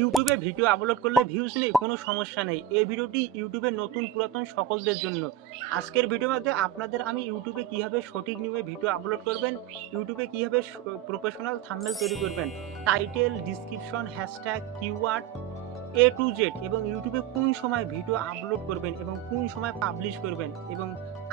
ইউটিউবে video upload করলে views নেই, কোনো সমস্যা নেই। এই ভিডিওটি ইউটিউবে নতুন পুরাতন সকলদের জন্য। আজকের ভিডিওর মধ্যে আপনাদের আমি ইউটিউবে কীভাবে সঠিক নিয়মে ভিডিও আপলোড করবেন, ইউটিউবে কীভাবে প্রফেশনাল থাম্বনেল তৈরি করবেন, title, description, hashtag, keyword, A to Z, এবং ইউটিউবে কোন সময় ভিডিও আপলোড করবেন এবং কোন সময় পাবলিশ করবেন এবং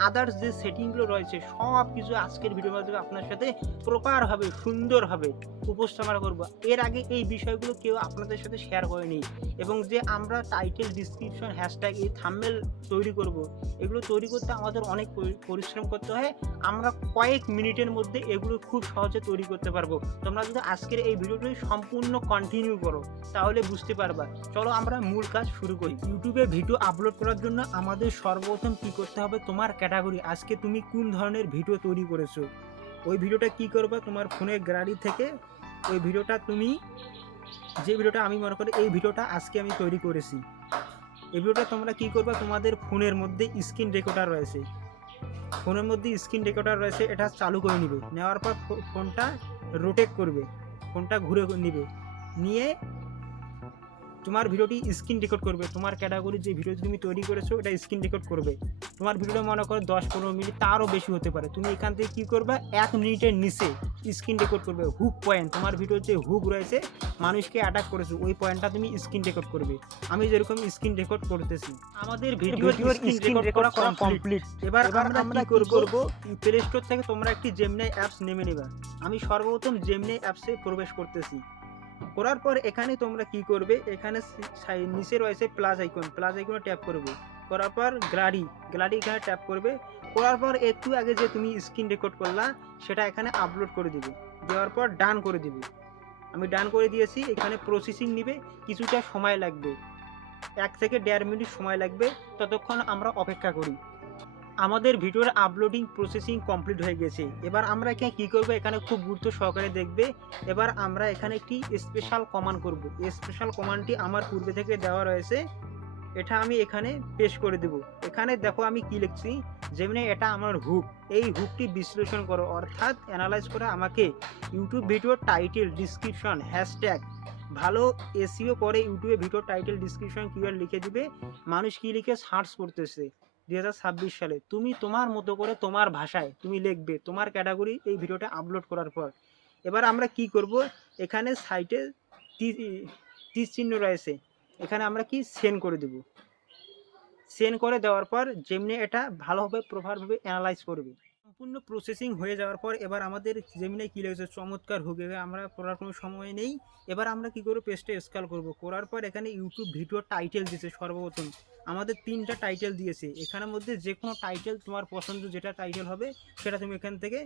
আদার্স যে সেটিংগুলো রয়েছে সব কিছু আজকের ভিডিওর মাধ্যমে আপনার সাথে প্রপারভাবে সুন্দরভাবে উপস্থাপনা করব। এর আগে এই বিষয়গুলো কেউ আপনাদের সাথে শেয়ার করেনি, এবং যে আমরা টাইটেল, ডিসক্রিপশন, হ্যাশট্যাগ, এই থাম্বনেল তৈরি করব, এগুলো তৈরি করতে আমাদের অনেক পরিশ্রম করতে হয়। আমরা কয়েক মিনিটের মধ্যে এগুলো খুব সহজে তৈরি করতে পারবো। তোমরা যদি আজকের এই ভিডিওটি সম্পূর্ণ কন্টিনিউ করো তাহলে বুঝতে পারবা। চলো আমরা মূল কাজ শুরু করি। ইউটিউবে ভিডিও আপলোড করার জন্য আমাদের সর্বপ্রথম কি করতে হবে, তোমার ক্যাটাগরি, আজকে তুমি কোন ধরনের ভিডিও তৈরি করেছো, ওই ভিডিওটা কি করবা, তোমার ফোনের গ্যালারি থেকে ওই ভিডিওটা তুমি, যে ভিডিওটা আমি মনে করি এই ভিডিওটা আজকে আমি তৈরি করেছি, এই ভিডিওটা তোমরা কি করবা, তোমাদের ফোনের মধ্যে স্ক্রিন রেকর্ডার রয়েছে, এটা চালু করে নিবে। নেওয়ার পর ফোনটা রোটেট করবে, ফোনটা ঘুরে নিবে, নিয়ে তোমার ভিডিওটি স্ক্রিন রেকর্ড করবে। তোমার ক্যাটাগরির যে ভিডিও তুমি তৈরি করেছো এটা স্ক্রিন রেকর্ড করবে। তোমার ভিডিওটা মনে করো 10-15 মিনিট, তারও বেশি হতে পারে। তুমি এখান থেকে কী করবে, 1 মিনিটের নিচে স্ক্রিন রেকর্ড করবে। হুক পয়েন্ট, তোমার ভিডিওর যে হুক রয়েছে, মানুষকে অ্যাটাক করেছো, ওই পয়েন্টটা তুমি স্ক্রিন রেকর্ড করবে। আমি যেরকম স্ক্রিন রেকর্ড করতেছি, আমাদের ভিডিওর স্ক্রিন রেকর্ড করা কমপ্লিট। এবার আমরা কি করব, প্লে স্টোর থেকে তোমরা একটি জেমিনাই অ্যাপস নেমে নেবা। আমি সর্বপ্রথম জেমিনাই অ্যাপসে প্রবেশ করতেছি। করার পর এখানে তোমরা কি করবে, এখানে নিচে রয়েছে প্লাস আইকনে ট্যাপ করবে। করার পর গ্যালারি এখানে ট্যাপ করবে। করার পর একটু আগে যে তুমি স্ক্রিন রেকর্ড করলা সেটা এখানে আপলোড করে দিবে। দেওয়ার পর ডান করে দিবে। আমি ডান করে দিয়েছি। এখানে প্রসেসিং নিবে, কিছুটা সময় লাগবে, 1 থেকে 1.5 মিনিট সময় লাগবে। ততক্ষণ আমরা অপেক্ষা করি। আমাদের ভিডিওর আপলোডিং প্রসেসিং কমপ্লিট হয়ে গেছে। এবার আমরা এখানে কী করবো, এখানে খুব গুরুত্ব সহকারে দেখবে। এবার আমরা এখানে একটি স্পেশাল কমান্ড করব। এই স্পেশাল কমান্ডটি আমার পূর্বে থেকে দেওয়া রয়েছে, এটা আমি এখানে পেশ করে দেব। এখানে দেখো আমি কি লিখছি, যেমনি এটা আমার হুক, এই হুকটি বিশ্লেষণ করো, অর্থাৎ অ্যানালাইজ করে আমাকে ইউটিউব ভিডিওর টাইটেল, ডিসক্রিপশন, হ্যাশট্যাগ, ভালো এসইও করে ইউটিউবে ভিডিও টাইটেল, ডিসক্রিপশন, কিওয়ার্ড লিখে দিবে। মানুষ কি লিখে সার্চ করতেছে 2026 সালে, তুমি তোমার মতো করে তোমার ভাষায় তুমি লিখবে তোমার ক্যাটাগরি এই ভিডিওটা আপলোড করার পর। এবার আমরা কি করব, এখানে সাইটে তীর চিহ্ন রয়েছে, এখানে আমরা কি সেন্ড করে দেব। সেন্ড করে দেওয়ার পর যেমনি এটা ভালোভাবে প্রপারভাবে অ্যানালাইজ করবে। সম্পূর্ণ প্রসেসিং হয়ে যাওয়ার পর এবার আমাদের যেমনি কি লেগেছে চমৎকার হুক, আমরা করার কোনো সময় নেই। এবার আমরা কি করবো, পেজটা স্ক্রল করব। করার পর এখানে ইউটিউব ভিডিও টাইটেল দিয়েছে। সর্বপ্রথম আমাদের 3টা টাইটেল দিয়েছে। এখানের মধ্যে যে কোনো টাইটেল তোমার পছন্দ, যেটা টাইটেল হবে সেটা তুমি এখান থেকে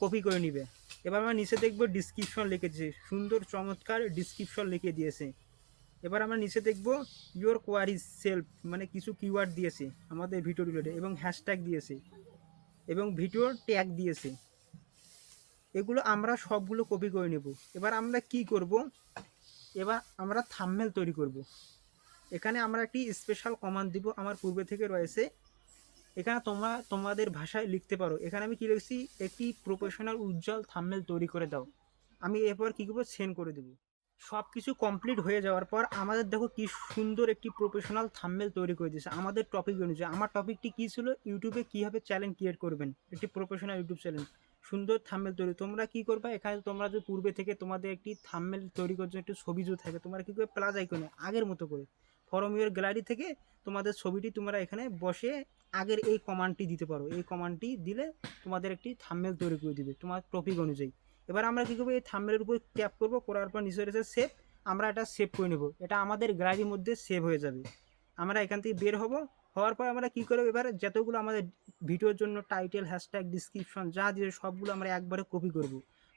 কপি করে নিবে। এবার আমরা নিচে দেখবো ডিসক্রিপশন লিখেছে, সুন্দর চমৎকার ডিসক্রিপশন লিখে দিয়েছে। এবার আমরা নিচে দেখব ইউর কোয়ারি সেলফ, মানে কিছু কিওয়ার্ড দিয়েছে আমাদের ভিডিও রিলেটেড, এবং হ্যাশট্যাগ দিয়েছে এবং ভিডিওর ট্যাগ দিয়েছে। এগুলো আমরা সবগুলো কপি করে নেব। এবার আমরা কি করব, এবার আমরা থাম্বনেল তৈরি করব। এখানে আমরা একটি স্পেশাল কমান্ড দিব, আমার পূর্বে থেকে রয়েছে। এখানে তোমরা তোমাদের ভাষায় লিখতে পারো। এখানে আমি কি লিখছি, একটি প্রফেশনাল উজ্জ্বল থাম্বনেল তৈরি করে দাও। আমি এরপর কী করবো, সেন্ড করে দেবো। সব কিছু কমপ্লিট হয়ে যাওয়ার পর আমাদের দেখো কি সুন্দর একটি প্রফেশনাল থাম্বনেল তৈরি করে দিয়েছে আমাদের টপিক অনুযায়ী। আমার টপিকটি কী ছিল, ইউটিউবে কীভাবে চ্যানেল ক্রিয়েট করবেন, একটি প্রফেশনাল ইউটিউব চ্যানেল। সুন্দর থাম্বনেল তৈরি। তোমরা কি করবা, এখানে তোমরা যদি পূর্বে থেকে তোমাদের একটি থাম্বনেল তৈরি করছো, একটি ছবি যদি থাকে, তোমরা কী করবে, প্লাস আইকনে আগের মতো করে ফরম ইউর গ্যালারি থেকে তোমাদের ছবিটি তোমরা এখানে বসে আগের এই কমান্ডটি দিতে পারো। এই কমান্ডটি দিলে তোমাদের একটি থাম্বনেল তৈরি করে দিবে তোমার টপিক অনুযায়ী। এবার আমরা কী করবো, এই থাম্বনেলের উপর ট্যাপ করবো, করার পর নিচে রয়েছে সেভ। আমরা এটা সেভ করে নেব, এটা আমাদের গ্যালারির মধ্যে সেভ হয়ে যাবে। আমরা এখান থেকে বের হওয়ার পর আমরা কী করবো, এবার যতগুলো আমাদের ভিডিওর জন্য টাইটেল, হ্যাশট্যাগ, ডিসক্রিপশন যা দিয়ে সবগুলো আমরা একবারে কপি করব।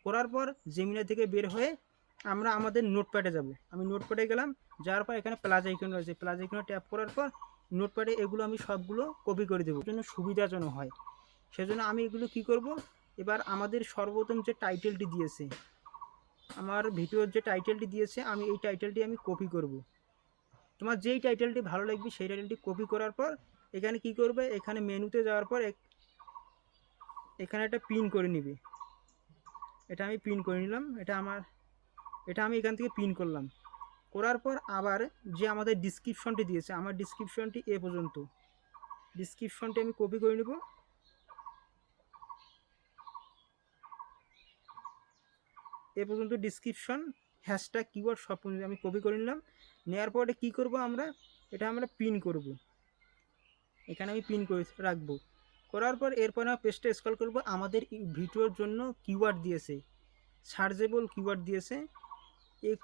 করার পর জেমিনা থেকে বের হয়ে আমরা আমাদের নোটপ্যাডে যাব। আমি নোটপ্যাডে গেলাম, যাওয়ার পর এখানে প্লাস আইকন রয়েছে, প্লাস আইকনে ট্যাপ করার পর নোটপ্যাডে এগুলো আমি সবগুলো কপি করে দেবো, জন্য সুবিধাজনক হয়। সেজন্য আমি এগুলো কি করব, এবার আমাদের সর্বপ্রথম যে টাইটেলটি দিয়েছে, আমার ভিডিওর যে টাইটেলটি দিয়েছে, আমি এই টাইটেলটি আমি কপি করব। তোমার যেই টাইটেলটি ভালো লাগবে সেই টাইটেলটি কপি করার পর এখানে কি করবে, এখানে মেনুতে যাওয়ার পর এখানে একটা পিন করে নিবে। এটা আমি পিন করে নিলাম, এটা আমি এখান থেকে পিন করলাম। করার পর আবার যে আমাদের ডিসক্রিপশনটি দিয়েছে, আমার ডিসক্রিপশনটি এ পর্যন্ত, ডিসক্রিপশনটি আমি কপি করে নেব। এ পর্যন্ত ডিসক্রিপশন হ্যাশট্যাগ কিওয়ার্ড সব পর্যন্ত আমি কপি করে নিলাম। নেওয়ার পরে কী করব, এটা আমরা পিন করব, এখানে আমি পিন করে রাখবো। করার পর এরপর আমরা পেজটা স্ক্রল করব। আমাদের ভিডিওর জন্য কিওয়ার্ড দিয়েছে, সার্চেবল কিওয়ার্ড দিয়েছে। এই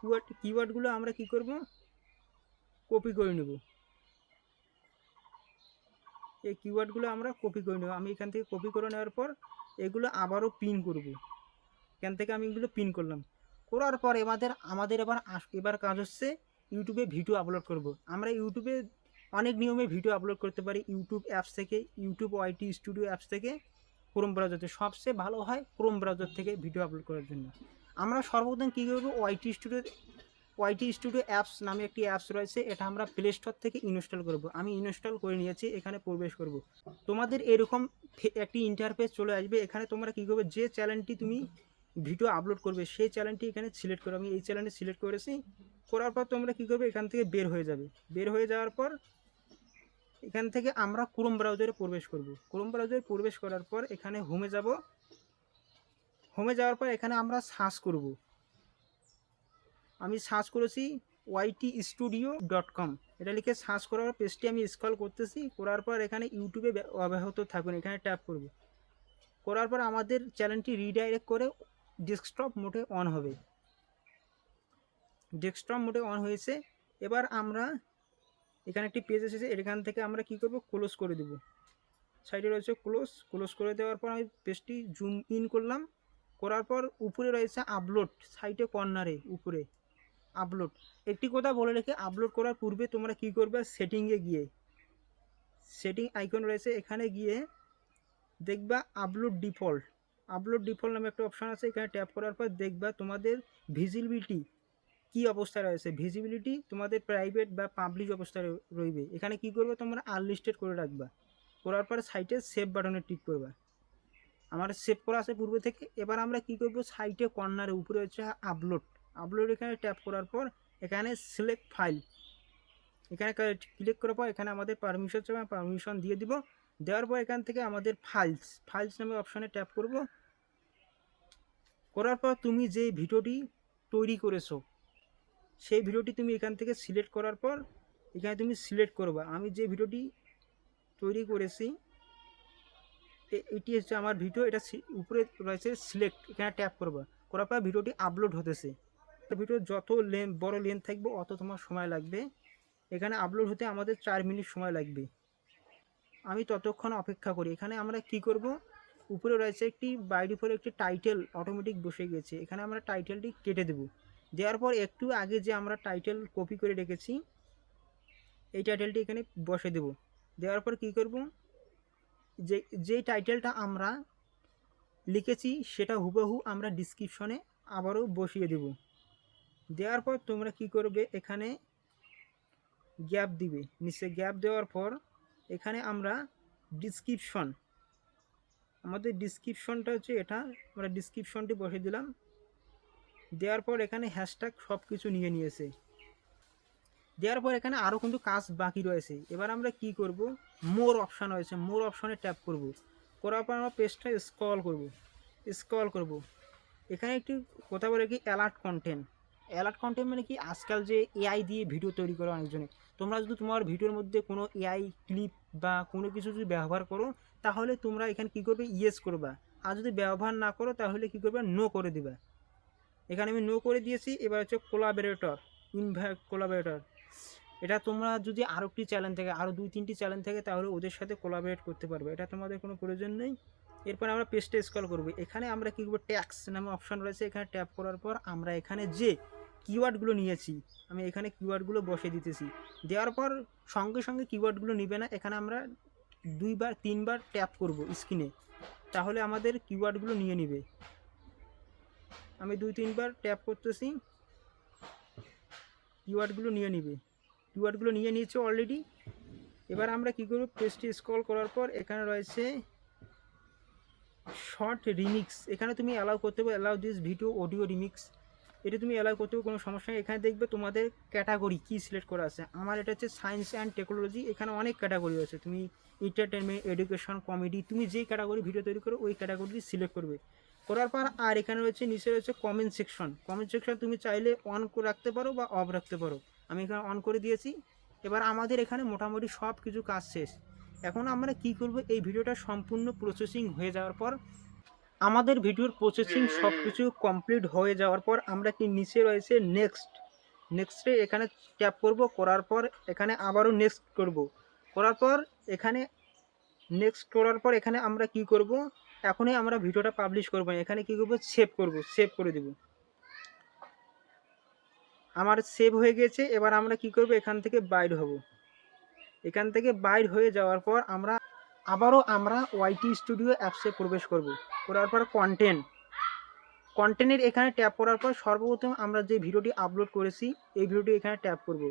কিওয়ার্ডগুলো আমরা কি করব, কপি করে নেব। এই কিওয়ার্ডগুলো আমরা কপি করে নেব। আমি এখান থেকে কপি করে নেওয়ার পর এগুলো আবারও পিন করব। এখান থেকে আমি এগুলো পিন করলাম। করার পর আমাদের এবার কাজ হচ্ছে ইউটিউবে ভিডিও আপলোড করব। আমরা ইউটিউবে অনেক নিয়মে ভিডিও আপলোড করতে পারি, ইউটিউব অ্যাপস থেকে, ইউটিউব ওয়াইটি স্টুডিও অ্যাপস থেকে, ক্রোম ব্রাউজারতে সবচেয়ে ভালো হয় ক্রোম ব্রাউজার থেকে ভিডিও আপলোড করার জন্য। আমরা সর্বপ্রথম কী করবো, ওয়াইটি স্টুডিও অ্যাপস নামে একটি অ্যাপস রয়েছে, এটা আমরা প্লে স্টোর থেকে ইনস্টল করব। আমি ইনস্টল করে নিয়েছি, এখানে প্রবেশ করব। তোমাদের এরকম একটি ইন্টারফেস চলে আসবে। এখানে তোমরা কী করবে, যে চ্যানেলটি তুমি ভিডিও আপলোড করবে সেই চ্যানেলটি এখানে সিলেক্ট করো। আমি এই চ্যানেলটি সিলেক্ট করেছি। করার পর তোমরা কী করবে, এখান থেকে বের হয়ে যাবে। বের হয়ে যাওয়ার পর এখান থেকে আমরা ক্রোম ব্রাউজারে প্রবেশ করব। ক্রোম ব্রাউজারে প্রবেশ করার পর এখানে হোমে যাব। হোমে যাওয়ার পর এখানে আমরা সার্চ করব। আমি সার্চ করেছি ytstudio.com, এটা লিখে সার্চ করার পেজটি আমি স্ক্রল করতেছি। করার পর এখানে ইউটিউবে অব্যাহত থাকুন, এখানে ট্যাপ করব। করার পর আমাদের চ্যানেলটি রিডাইরেক্ট করে ডেস্কটপ মোডে অন হবে। ডেস্কটপ মোডে অন হয়েছে। এবার আমরা এখানে একটি পেজ এসেছে, এখান থেকে আমরা কি করব, ক্লোজ করে দেব। সাইডে রয়েছে ক্লোজ করে দেওয়ার পর আমি পেজটি জুম ইন করলাম। করার পর উপরে রয়েছে আপলোড, সাইডে কর্নারে উপরে আপলোড। একটি কথা বলে রেখে, আপলোড করার পূর্বে তোমরা কি করবে, সেটিংয়ে গিয়ে সেটিং আইকন রয়েছে, এখানে গিয়ে দেখবা আপলোড ডিফল্ট নামে একটা অপশান আছে। এখানে ট্যাপ করার পর দেখবা তোমাদের ভিজিবিলিটি কি অবস্থায় রয়েছে। ভিজিবিলিটি তোমাদের প্রাইভেট বা পাবলিক অবস্থায় রইবে। এখানে কি করবে, তোমরা আনলিস্টেড করে রাখবা। করার পর সাইটে সেভ বাটনে টিক করবা। আমার সেভ করা আছে পূর্বে থেকে। এবার আমরা কি করব, সাইটে কর্নারে উপরে হচ্ছে আপলোড, এখানে ট্যাপ করার পর এখানে সিলেক্ট ফাইল, এখানে ক্লিক করার পর এখানে আমাদের পারমিশন চাই, পারমিশন দিয়ে দিব। দেওয়ার পর এখান থেকে আমাদের ফাইলস নামে অপশানে ট্যাপ করব। করার পর তুমি যে ভিডিওটি তৈরি করেছো সেই ভিডিওটি তুমি এখান থেকে সিলেক্ট করার পর এখানে তুমি সিলেক্ট করবা। আমি যে ভিডিওটি তৈরি করেছি এটি হচ্ছে আমার ভিডিও, এটা উপরে রয়েছে সিলেক্ট, এখানে ট্যাপ করবা। করার পর ভিডিওটি আপলোড হতেছে। ভিডিও যত বড় লেন্থ থাকবে অত তোমার সময় লাগবে। এখানে আপলোড হতে আমাদের 4 মিনিট সময় লাগবে। আমি ততক্ষণ অপেক্ষা করি। এখানে আমরা কি করব, উপরে রয়েছে একটি বাই ডিফল্ট একটি টাইটেল অটোমেটিক বসে গেছে, এখানে আমরা টাইটেলটি কেটে দেব। দেওয়ার পর একটু আগে যে আমরা টাইটেল কপি করে রেখেছি এই টাইটেলটি এখানে বসে দেব। দেওয়ার পর কি করব, যে টাইটেলটা আমরা লিখেছি সেটা হুবহু আমরা ডিসক্রিপশনে আবারও বসিয়ে দেব। দেওয়ার পর তোমরা কি করবে, এখানে গ্যাপ দিবে। নিচে গ্যাপ দেওয়ার পর এখানে আমরা আমাদের ডিসক্রিপশনটা হচ্ছে এটা, আমরা ডিসক্রিপশনটি বসে দিলাম। দেওয়ার পর এখানে হ্যাশট্যাগ সব কিছু নিয়েছে। দেওয়ার পর এখানে আরও কিন্তু কাজ বাকি রয়েছে। এবার আমরা কি করব, মোর অপশান রয়েছে, মোর অপশানে ট্যাপ করব। করার পর আমরা পেজটা স্ক্রল করব। এখানে একটি কথা বলে কি, অ্যালার্ট কন্টেন্ট মানে কি, আজকাল যে এআই দিয়ে ভিডিও তৈরি করে অনেকজনে, তোমরা যদি তোমার ভিডিওর মধ্যে কোনো এআই ক্লিপ বা কোনো কিছু যদি ব্যবহার করো তাহলে তোমরা এখানে কি করবে, ইয়েস করবা। আর যদি ব্যবহার না করো তাহলে কি করবে, নো করে দিবা। এখানে আমি নো করে দিয়েছি। এবার হচ্ছে কোলাবরেটর, এটা তোমরা যদি আরও একটি চ্যানেল থেকে, আরও 2-3টি চ্যানেল থেকে, তাহলে ওদের সাথে কোলাবরেট করতে পারবে, এটা তোমাদের কোনো প্রয়োজন নেই। এরপর আমরা পেজটা স্ক্রল করব। এখানে আমরা কী করবো, ট্যাক্স নামে অপশান রয়েছে, এখানে ট্যাপ করার পর আমরা এখানে যে কিওয়ার্ডগুলো নিয়েছি আমি এখানে কিওয়ার্ডগুলো বসে দিতেছি। দেওয়ার পর সঙ্গে সঙ্গে কিওয়ার্ডগুলো নিবে না, এখানে আমরা 2-3বার ট্যাপ করব স্ক্রিনে, তাহলে আমাদের কিওয়ার্ডগুলো নিয়ে নিবে। আমি 2-3বার ট্যাপ করতেছি, কিওয়ার্ডগুলো নিয়ে নিয়েছে অলরেডি। এবার আমরা কী করব, পেজটি স্ক্রল করার পর এখানে রয়েছে শর্ট রিমিক্স, এখানে তুমি অ্যালাউ করতে পারো, allow this video audio remix, এটা তুমি অ্যালাউ করতে কোনো সমস্যা নেই। এখানে দেখবে তোমাদের ক্যাটাগরি কী সিলেক্ট করা আছে। আমার এটা হচ্ছে সায়েন্স অ্যান্ড টেকনোলজি। এখানে অনেক ক্যাটাগরি আছে, তুমি এন্টারটেনমেন্ট, এডুকেশন, কমেডি, তুমি যেই ক্যাটাগরি ভিডিও তৈরি করো ওই ক্যাটাগরি সিলেক্ট করবে। করার পর আর এখানে রয়েছে নিচে রয়েছে কমেন্ট সেকশন। কমেন্ট সেকশন তুমি চাইলে অন রাখতে পারো বা অফ রাখতে পারো। আমি এখানে অন করে দিয়েছি। এবার আমাদের এখানে মোটামুটি সব কিছু কাজ শেষ। এখন আমরা কি করব, এই ভিডিওটা সম্পূর্ণ প্রসেসিং হয়ে যাওয়ার পর, আমাদের ভিডিওর প্রসেসিং সব কিছু কমপ্লিট হয়ে যাওয়ার পর আমরা কি নিচে রয়েছে নেক্সটে এখানে ট্যাপ করব। করার পর এখানে আবারও নেক্সট করব। করার পর এখানে নেক্সট করার পর এখানে আমরা কি করব, এখনই আমরা ভিডিওটা পাবলিশ করব। এখানে কি করব, সেভ করব, সেভ করে দেব। আমার সেভ হয়ে গেছে। এবার আমরা কি করব, এখান থেকে বাইর হব। এখান থেকে বাইর হয়ে যাওয়ার পর আমরা আবারও ওয়াইটি স্টুডিও অ্যাপসে প্রবেশ করব। করার পর কন্টেন্টের এখানে ট্যাপ করার পর সর্বপ্রথম আমরা যে ভিডিওটি আপলোড করেছি এই ভিডিওটি এখানে ট্যাপ করব।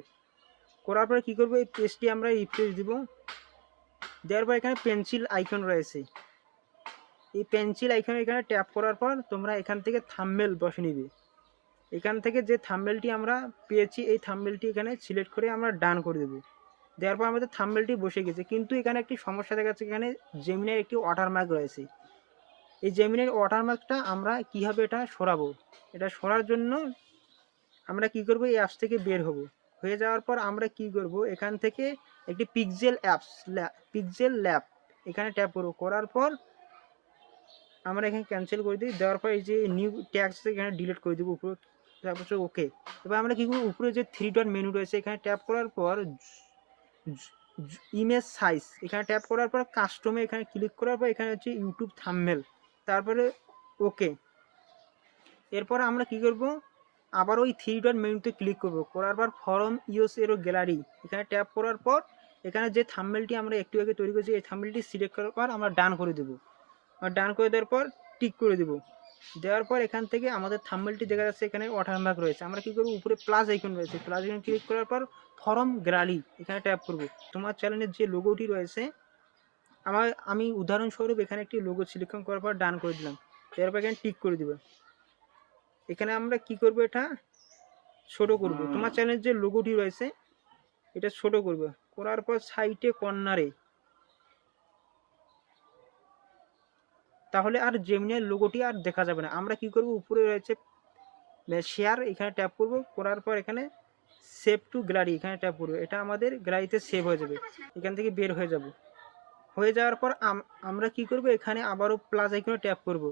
করার পরে কী করব, এই পেজটি আমরা রিফ্রেশ দিব। দেওয়ার পর এখানে পেন্সিল আইকন রয়েছে, এই পেন্সিল আইকন এখানে ট্যাপ করার পর তোমরা এখান থেকে থাম্বনেল বসে নিবে। এখান থেকে যে থাম্বনেলটি আমরা পেয়েছি এই থাম্বনেলটি এখানে সিলেক্ট করে আমরা ডান করে দেবো। দেওয়ার পর আমাদের থাম্বনেলটি বসে গেছে, কিন্তু এখানে একটি সমস্যা দেখা যাচ্ছে। এখানে জেমিনার একটি ওয়াটারমার্ক রয়েছে। এই জেমিনার ওয়াটারমার্কটা আমরা কীভাবে এটা সরাবো, এটা সরার জন্য আমরা কি করব, এই অ্যাপস থেকে বের হব। হয়ে যাওয়ার পর আমরা কি করব, এখান থেকে একটি পিক্সেল ল্যাব এখানে ট্যাপ করব। করার পর আমরা এখানে ক্যান্সেল করে দিই। দেওয়ার পর এই যে নিউ ট্যাক্স এখানে ডিলিট করে দেবো উপরে। তারপর ওকে। এবার আমরা কি করব, উপরে যে 3 ডট মেনু রয়েছে এখানে ট্যাপ করার পর ইমেজ সাইজ এখানে ট্যাপ করার পর কাস্টমে এখানে ক্লিক করার পর এখানে হচ্ছে ইউটিউব থাম্বনেল, তারপরে ওকে। এরপর আমরা কি করব, আবার ওই 3 ডট মেনুতে ক্লিক করব। করার পর ফরম ইউস এর গ্যালারি এখানে ট্যাপ করার পর এখানে যে থাম্বনেলটি আমরা একটু আগে তৈরি করেছি এই থাম্বনেলটি সিলেক্ট করার পর আমরা ডান করে দেবো। আর ডান করে দেওয়ার পর টিক করে দেবো। দেওয়ার পর এখান থেকে আমাদের থাম্বনেলটি দেখা যাচ্ছে, এখানে ওয়াটারমার্ক রয়েছে। আমরা কি করব, উপরে প্লাস আইকন রয়েছে, প্লাস আইকন ক্লিক করার পর ফরম গ্যালারি এখানে ট্যাপ করব। তোমার চ্যানেলের যে লোগোটি রয়েছে আমি উদাহরণস্বরূপ এখানে একটি লোগো সিলেকশন করার পর ডান করে দিলাম। এরপর এখানে টিক করে দেবো। এখানে আমরা কি করব, এটা ছোট করব। তোমার চ্যানেলের যে লোগোটি রয়েছে এটা ছোট করব। করার পর সাইটে কর্নারে তাহলে আর জেমিনার লোগোটি আর দেখা যাবে না। আমরা কি করব, উপরে রয়েছে শেয়ার এখানে ট্যাপ করব। করার পর এখানে সেভ টু গ্যালারি এখানে ট্যাপ করব। এটা আমাদের গ্যালারিতে সেভ হয়ে যাবে। এখান থেকে বের হয়ে যাব। হয়ে যাওয়ার পর আমরা কি করব, এখানে আবারও প্লাস আইকনে ট্যাপ করব।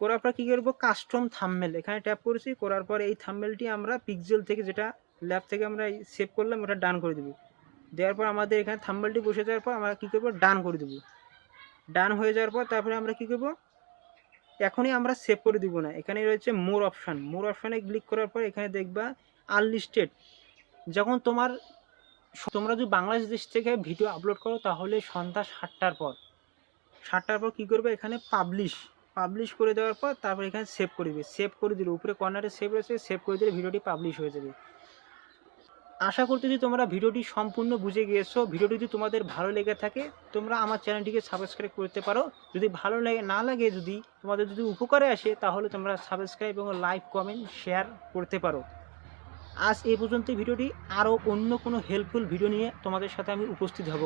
করার পর কী করবো, কাস্টম থাম্বনেল এখানে ট্যাপ করেছি। করার পর এই থাম্বনেলটি আমরা পিক্সেল থেকে যেটা ল্যাব থেকে আমরা সেভ করলাম ওটা ডান করে দেবো। দেওয়ার পর আমাদের এখানে থাম্বনেলটি বসে যাওয়ার পর আমরা কী করবো, ডান করে দেবো। ডান হয়ে যাওয়ার পর তারপরে আমরা কী করবো, এখনই আমরা সেভ করে দিব না। এখানে রয়েছে মোর অপশানে ক্লিক করার পর এখানে দেখবা আনলিস্টেড। যখন তোমরা যদি বাংলাদেশ থেকে ভিডিও আপলোড করো তাহলে সন্ধ্যা 7টার পর কী করবে, এখানে পাবলিশ করে দেওয়ার পর তারপর এখানে সেভ করে দিবে। সেভ করে দিলে উপরে কর্নারে সেভ রয়েছে, সেভ করে দিলে ভিডিওটি পাবলিশ হয়ে যাবে। আশা করতেছি তোমরা ভিডিওটি সম্পূর্ণ বুঝে গিয়েছো। ভিডিওটি যদি তোমাদের ভালো লেগে থাকে তোমরা আমার চ্যানেলটিকে সাবস্ক্রাইব করতে পারো। যদি ভালো না লাগে, যদি তোমাদের যদি উপকারে আসে তাহলে তোমরা সাবস্ক্রাইব এবং লাইক কমেন্ট শেয়ার করতে পারো। আজ এই পর্যন্ত ভিডিওটি, আরও অন্য কোনো হেল্পফুল ভিডিও নিয়ে তোমাদের সাথে আমি উপস্থিত হব।